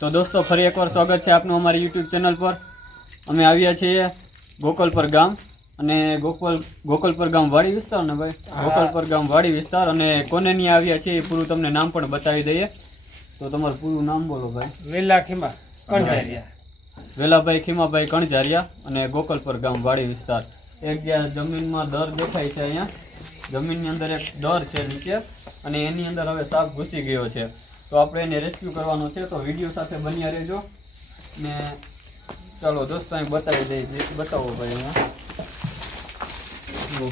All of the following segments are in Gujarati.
તો દોસ્તો ફરી એકવાર સ્વાગત છે આપનું અમારી યુટ્યુબ ચેનલ પર. અમે આવ્યા છીએ ગોકલપર ગામ અને ગોકલ ગોકલપર ગામ વાડી વિસ્તાર ને ભાઈ? ગોકલપર ગામ વાડી વિસ્તાર અને કોને ની આવ્યા છીએ એ પૂરું તમને નામ પણ બતાવી દઈએ. તો તમારું પૂરું નામ બોલો ભાઈ. વેલા ખીમા કણઝારિયા વેલાભાઈ ખીમાભાઈ કણઝારિયા અને ગોકલપર ગામ વાડી વિસ્તાર. એક જ્યાં જમીનમાં દર દેખાય છે અહીંયા. જમીનની અંદર એક દર છે નીચે, અને એની અંદર હવે સાપ ઘૂસી ગયો છે. તો આપણે એને રેસ્ક્યુ કરવાનો છે, તો વીડિયો સાથે બન્યા રહેજો. ને ચાલો દોસ્તો, અહીં બતાવી દઈએ બતાવો ભાઈ અહીંયા.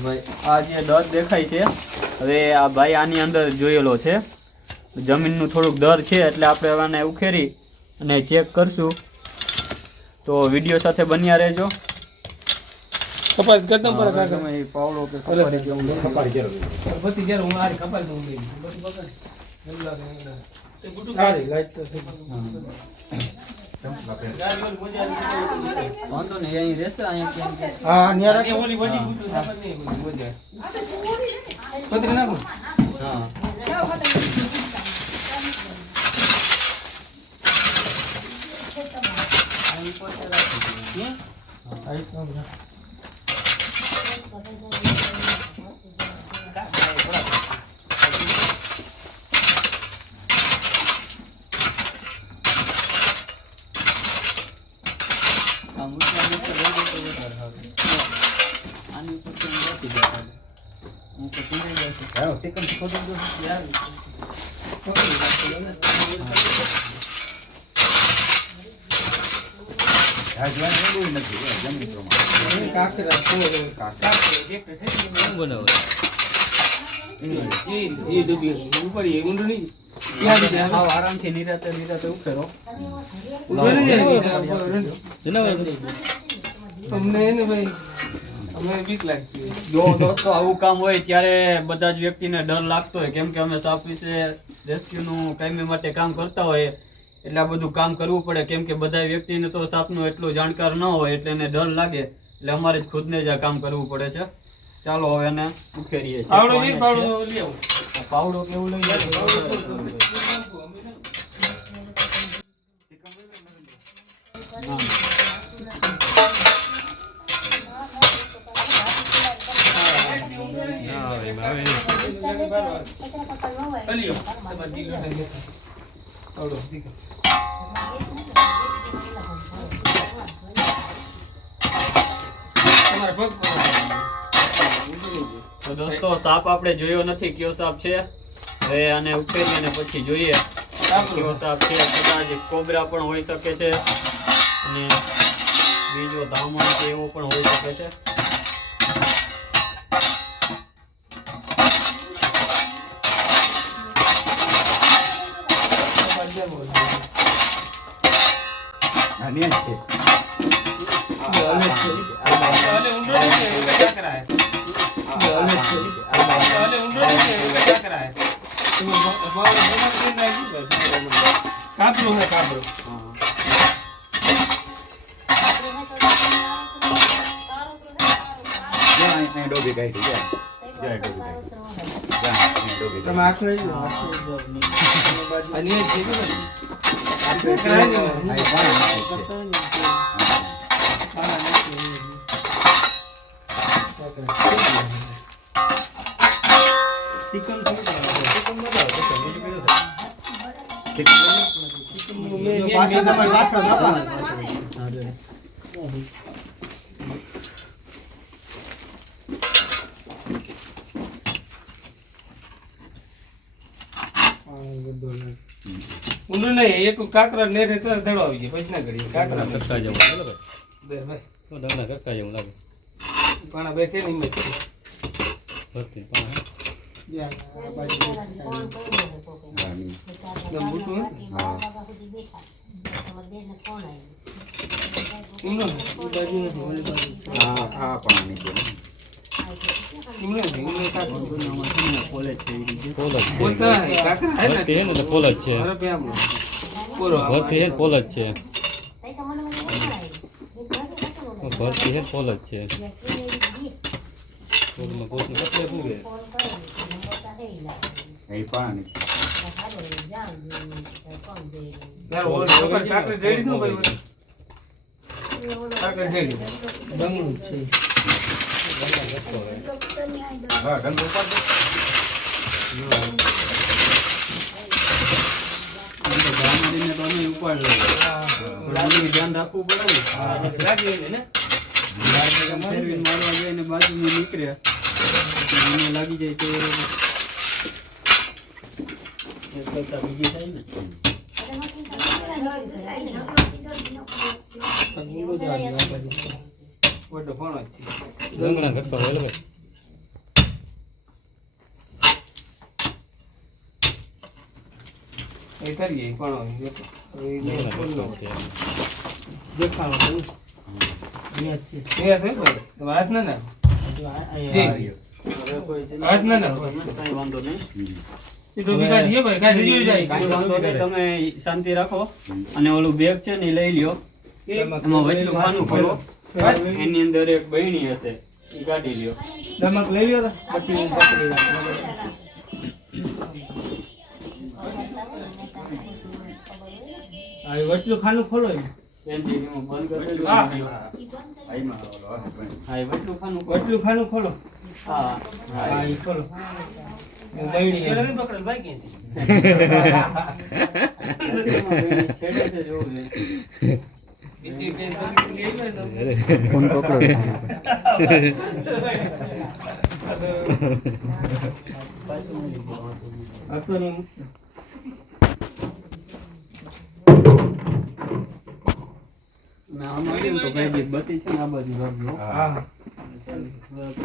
ભાઈ, આ જે દર દેખાય છે, હવે આ ભાઈ આની અંદર જોયેલો છે. જમીનનું થોડુંક દર છે, એટલે આપણે આને ઉખેરી અને ચેક કરશું. તો વીડિયો સાથે બન્યા રહેજો. કપાસ કરતા પર કાકા. પાવડો કે. ખપારી જેવું હોય. બધી જ્યારે હું દઉં તે ગુટુ વાંધો નહીં અહીં રહેશે અહીંયા ક્યાંક હા, ઓલી બધી ગુટુ નહીં પતરી નાખો. હા. તો સારું. આની ઉપર તો હું રાખી દઉં ખાલી. હું તો પીને જશે. એ- એ ડૂબી ગયું. ઉપર એ ઊંડું નહીં. ત્યાં સુધી આવે. આવ આરામથી નિરાતે નિરાતે લાગતી હોય. જો આવું કામ હોય ત્યારે બધા જ વ્યક્તિને ડર લાગતો હોય કેમ કે અમે સાપ વિશે રેસ્ક્યુનું કાયમી માટે કામ કરતા હોય એટલે આ બધું કામ કરવું પડે. કેમ કે બધા વ્યક્તિને તો સાપનું એટલું જાણકાર ન હોય એટલે એને ડર લાગે. એટલે અમારે જ ખુદને જ આ કામ કરવું પડે છે. ચાલો હવે એને ઉખેરીએ છીએ. પાવડો કેવું લઈ જાય. પાવડો, દીકરો. તમારે પગ પકડો. તો દોસ્તો સાપ આપણે જોયો નથી કયો સાપ છે? હવે આને ઉકેલી અને પછી જોઈએ. કયો સાપ છે? કદાચ કોબરા પણ હોઈ શકે છે. અને બીજો ધામણ કે એવો પણ હોઈ શકે છે હાલે ઊંડો નહીં છે, એવું કઈ કાકરા હે. હાલે ઊંડો નહીં છે, એવું કઈ કાકરા હે. એમાં ભ- ભાવ ભેગા કરીને નાખી દો. કાપરું હે કાપરું. અને એ છે કે નહીં? આપણે કરાય ને. ચિકન થોડું બનાવો. Chicken chicken. બીજું કયું થાય? મેં- મેં- ઊંડું નહીં એક કાકરા ને રે તો ધડો આવી જાય પછી ના કરીએ. કાકરા કરતા જવું બરાબર? બે ભાઈ. તો તમને કક્કા જેવું લાગે. પણ બે કે નહીં મેં ભરતી પણ હા? એકદમ ભરતી હે પોલ જ છે ભરતી હે પોલ જ છે પોલમાં બમણું છે હા તો અમે ઉપાડ લઈએ ધ્યાન રાખવું પડે ને લાગી ને મારવા જાય ને બાજુમાં નીકળ્યા લાગી જાય તો બીજી થાય ને છે ડુંગળા ઘટકા હોય એ કરીએ પણ ના. ના ને ના વાંધો નહીં. તમે શાંતિ રાખો. અને ઓલું બેગ છે ને લઈ લ્યો. એમાં વચલું ખાનું ખોલો. એની અંદર એક બહેણી હશે. એ કાઢી લ્યો. નમક લઈ લ્યો પછી હું પકડી. એ વચલું ખાનું ખોલો વચલું ખાનું ખોલો. વચલું ખાનું ખોલો. હા હા. એ ખોલો ફોન પકડો આ તો નહીં. અને આમાં કેમ તો ભાઈ જે બત્તી છે ને આ બાજુ રાખજો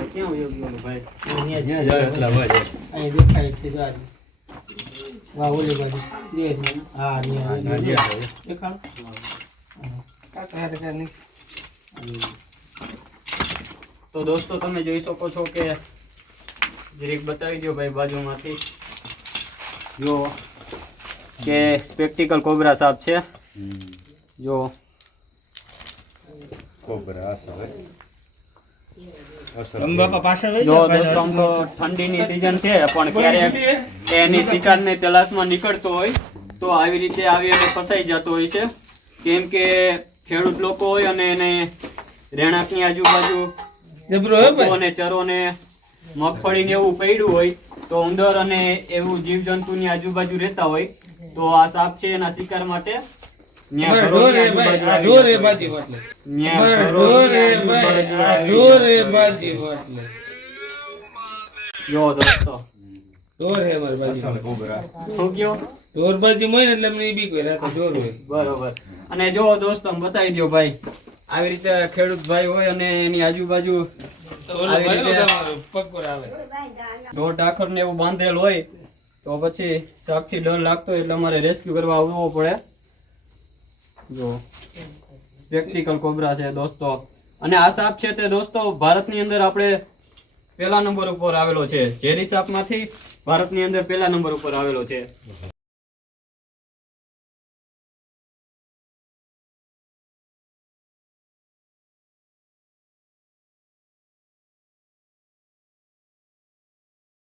ક્યાં વયો ગયો ભાઈ અહીંયા. જાય એટલા અહીંયા દેખાય છે વાહ ઓલી બાજુ હા દેખાડો હારે કાંઈ તો દોસ્તો તમે જોઈ શકો છો કે જરીક બતાવી દો ભાઈ બાજુમાંથી. જો કે સ્પેક્ટિકલ કોબરા સાપ છે. જો. કોબરા ઠંડીની સિઝન છે પણ ક્યારેક એની શિકારને તલાશમાં નીકળતો હોય તો આવી રીતે આવી ફસાઈ જતો હોય છે. કેમ કે ખેડૂત લોકો હોય અને એને રહેણાંકની આજુબાજુ જબરો હે ભાઈ? અને ચરોને મગફળી ને એવું પડ્યું હોય તો ઉંદર અને એવું જીવજંતુની આજુબાજુ રહેતા હોય તો આ સાપ છે એના શિકાર માટે જો દોસ્તો. ઢોર હે અમારી બાજી શું કયો? ઢોર બાજી એટલે અમને બીક હોય. બરોબર. અને જો દોસ્તો બતાવી દો ભાઈ આવી રીતે ખેડૂત ભાઈ હોય અને એની આજુબાજુ ને એવું બાંધેલ હોય તો પછી સાપથી ડર લાગતો એટલે અમારે રેસ્ક્યુ કરવા આવવો પડે. જો સ્પેક્ટિકલ કોબરા છે દોસ્તો. અને આ સાપ છે તે દોસ્તો ભારતની અંદર આપણે પહેલા નંબર ઉપર આવેલો છે. ઝેરી સાપમાંથી ભારતની અંદર પહેલા નંબર ઉપર આવેલો છે.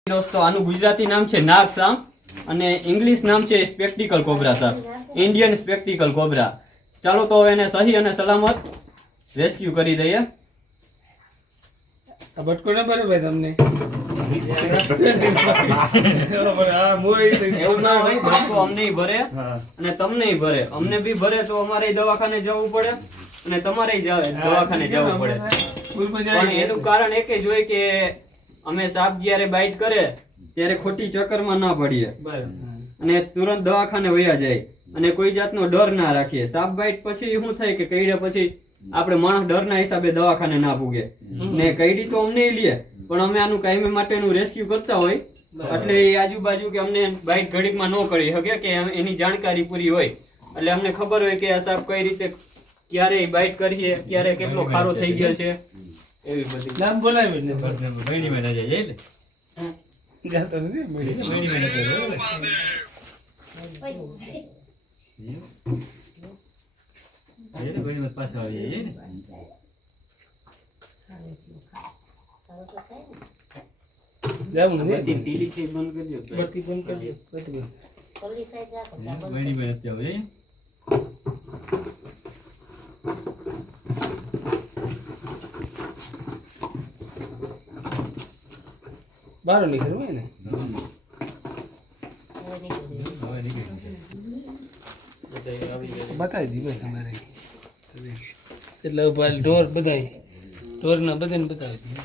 દોસ્તો આનું ગુજરાતી નામ છે નાગ સાપ અને ઇંગ્લિશ નામ છે સ્પેક્ટિકલ કોબરા સાપ ઇન્ડિયન સ્પેક્ટિકલ કોબરા ચાલો તો એને સહી અને સલામત રેસ્ક્યુ કરી દઈએ. આ ના ભરે ભાઈ તમને? એવું ના હોય બટકો અમને ભરે અને તમને ભરે. અમને બી ભરે તો અમારે દવાખાને જવું પડે અને તમારે દવાખાને જવું પડે. એનું કારણ એક જ હોય કે અમે સાપ જ્યારે બાઇટ કરે ત્યારે ખોટી ચક્કરમાં ના પડીએ. અને તુરંત દવાખાને વયા જાય. અને કોઈ જાતનો ડર ના રાખીએ. સાપ બાઇટ પછી શું થાય કે કઈડે પછી આપણે માણસ ડરના હિસાબે દવાખાને ના ભૂગે ને કઈડી તો અમને લે. પણ અમે આનું કાયમી માટેનું રેસ્ક્યુ કરતા હોય. એટલે એ આજુબાજુ કે અમને બાઇટ ઘડીકમાં ન કરી શકે કે એની જાણકારી પૂરી હોય. એટલે અમને ખબર હોય કે આ સાપ કઈ રીતે ક્યારે બાઇટ કરીએ ક્યારે કેટલો ખારો થઈ ગયો છે. એવી બધી. નામ બોલાવી ને બહેણી માં ના જાય એટલે જાતો નથી મળી બહેણી માં ના જાય એટલે બહેણી માં પાછા આવી જાય ને? જાવું નથી ટીલીથી બંધ કરજો બત્તી બંધ કરી દો બત્તી બંધ. ગણીમાં નથી આવે જઈએ બહાર નીકળવું હોય ને. બતાવી દીધું તમારે. એટલે ઊભા ઢોર બધાય, ઢોરના બધાને બતાવી દીધું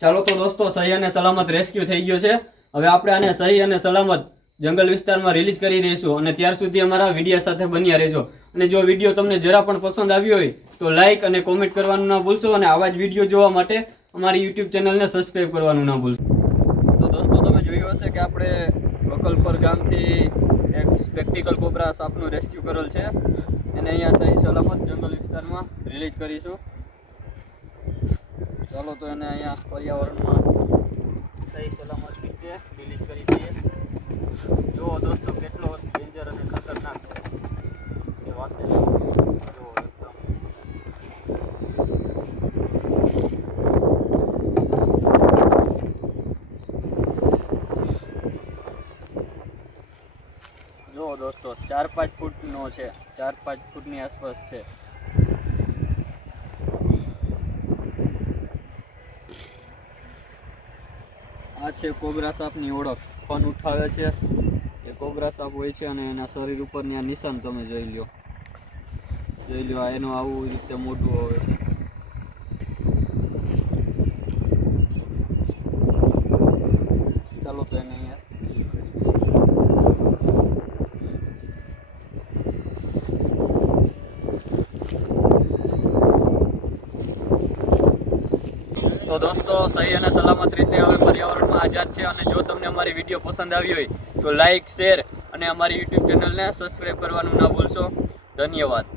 ચાલો તો દોસ્તો, સહી અને સલામત રેસ્ક્યુ થઈ ગયો છે. હવે આપણે આને સહી અને સલામત જંગલ વિસ્તારમાં રિલીઝ કરી દઈશું અને ત્યાર સુધી અમારા વીડિયો સાથે બન્યા રહેજો. અને જો વીડિયો તમને જરા પણ પસંદ આવ્યો હોય, તો લાઈક અને કોમેન્ટ કરવાનું ના ભૂલશો અને આવા જ વીડિયો જોવા માટે અમારી યુટ્યુબ ચેનલને સબસ્ક્રાઈબ કરવાનું ના ભૂલશો. તો દોસ્તો, તમે જોયું હશે કે આપણે વકલપર ગામથી એક સ્પેક્ટિકલ કોબરા સાપનું રેસ્ક્યુ કરેલ છે. એને અહીંયા સહી સલામત જંગલ વિસ્તારમાં રિલીઝ કરીશું. ચાલો તો એને અહીંયા પર્યાવરણમાં સહી સલામત રીતે રિલીઝ કરી દઈએ. જુઓ દોસ્તો, કેટલો ડેન્જર અને ખતરનાક એ વાત. જુઓ જુઓ દોસ્તો, ચાર પાંચ ફૂટનો છે. ચાર પાંચ ફૂટની આસપાસ છે. આ છે કોબરા સાપની ઓળખ. ફોન ઉઠાવે છે. એ કોબરા સાપ હોય છે અને એના શરીર ઉપરની આ નિશાન તમે જોઈ લો જોઈ લો એનું આવું રીતે મોટું હોય છે ચાલો તો એને અહીંયા તો દોસ્તો, સહી અને સલામત રીતે હવે પર્યાવરણમાં આઝાદ છે અને જો તમને અમારી વીડિયો પસંદ આવી હોય તો લાઈક શેર અને અમારી યુટ્યુબ ચેનલને સબસ્ક્રાઈબ કરવાનું ના ભૂલશો. ધન્યવાદ.